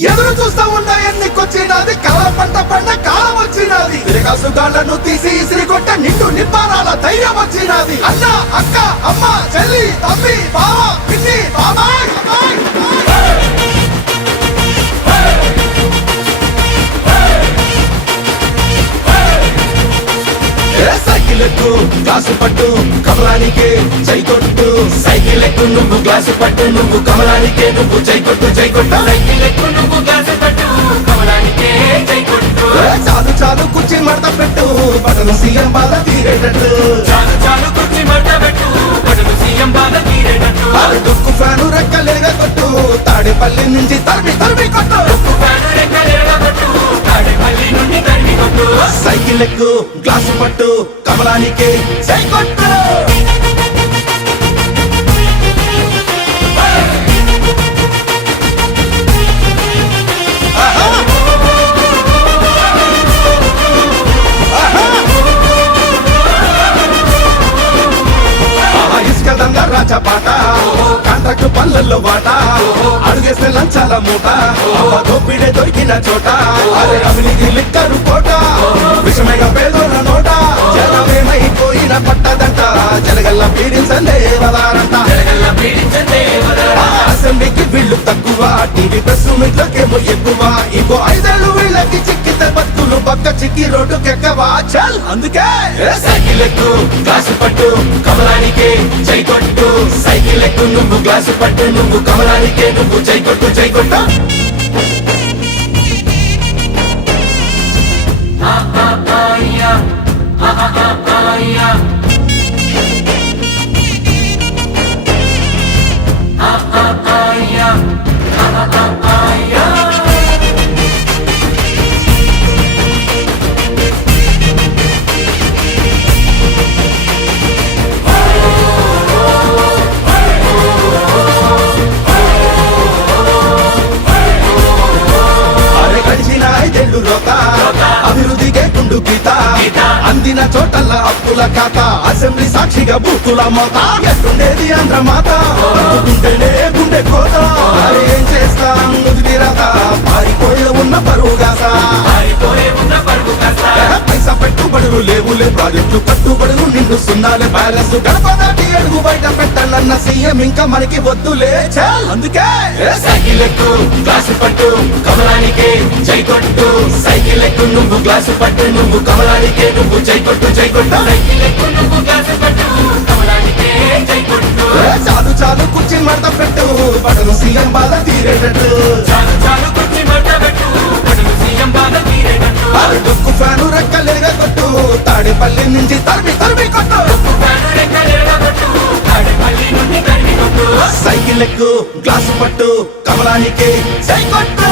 ఎదురు చూస్తా ఉన్న ఎన్నికొచ్చినది కళ పంట పండ కాలం వచ్చినది తిరగాసుగాళ్లను తీసి ఇసిరి కొట్ట నిండు నిప్పారాల ధైర్యం వచ్చినది అన్న అక్క అమ్మ చెల్లి తమ్మి బావ పిన్ని బాబాయ్ సైకిల్ ఎక్కు గ్లాసు పట్టు కమలానికే జై కొట్టు సైకిల్ ఎక్కు నువ్వు గ్లాసు పట్టు నువ్వు కమలానికే నువ్వు జై కొట్టు జై కొట్టు సైకిల్ ఎక్కు నువ్వు గ్లాసు పట్టు కమలానికే జై కొట్టు చాలు చాలు కుర్చీ మడత పెట్టు బటను సీఎం బాధ తీరేటట్టు చాలు చాలు కుర్చీ మడత పెట్టు బటను సీఎం బాధ తీరేటట్టు డుక్కు ఫ్యాను రెక్కలేగా కొట్టు తాడేపల్లి నుంచి తరిమి తరిమి కొట్టు డుక్కు ఫ్యాను రెక్కలేగా కొట్టు తాడేపల్లి నుండి తరిమి కొట్టు సైకిల్ ఎక్కు గ్లాసు పట్టు కమలానికే జై కొట్టు పాట కాంట్రాక్ట్ పనులలో వాట అడుగేస్తే లంచాల మూట దోపిడే దొరికిన చోట అరే అవినీతి లిక్కరు కోట విషమేగా పేదోళ్ళ నోట జనమేమైపోయిన పట్టదంట జనగల్ల పీడించందే వదారంట అసెంబ్లీకి వీళ్ళు తక్కువ టీవీ ప్రెస్ మీట్లకేమో ఎక్కువ ఇంకో 5 ఏళ్ళు వీళ్ళకి చిక్కితే బతుకులు పక్క చిక్కి రోడ్డుకెక్కవా చల్ అందుకే సైకిల్ ఎక్కు గ్లాసు పట్టు కమలానికే జై కొట్టు సైకిల్ ఎక్కు నువ్వు గ్లాసు పట్టు నువ్వు కమలానికే నువ్వు జై కొట్టు జై కొట్టు అభివృద్ధికే గుండు గీత అందిన చోటల్ల అప్పుల ఖాత అసెంబ్లీ సాక్షిగా బూతుల మోత ఎట్టుండేది ఆంధ్ర మాత గుండెనే గుండె కోత ఏం చేస్తాం నుదిటి రాత పారిపోయే ఉన్న పరువుగాస పైసా పెట్టుబడులు లేవులే ప్రాజెక్టులు కట్టుబడులు నిండు సున్నాలే బ్యాలెన్స్ గడప దాటి అడుగు బయట పెట్టాలన్న సీఎం ఇంకా మనకి వద్దులే చల్ అందుకే సైకిల్ ఎక్కు గ్లాసు పట్టు కమలానికే జై కొట్టు సైకిల్ ఎక్కు నువ్వు గ్లాసు పట్టు నువ్వు కమలానికే నువ్వు జై కొట్టు జై కొట్టు సైకిల్ ఎక్కు నువ్వు గ్లాసు పట్టు కమలానికే జై కొట్టు చాలు చాలు కుర్చీ మడత పెట్టు బటను సీఎం బాధ తీరేటట్టు చాలు చాలు కుర్చీ మడత పెట్టు బటను సీఎం బాధ తీరేటట్టు డుక్కు ఫ్యాను రెక్కలేగా కొట్టు తాడేపల్లి నుంచి తరిమి తరిమి కొట్టు డుక్కు ఫ్యాను రెక్కలేగా కొట్టు తాడేపల్లి నుండి తరిమి కొట్టు సైకిల్ ఎక్కు గ్లాసు పట్టు కమలానికే జై కొట్టు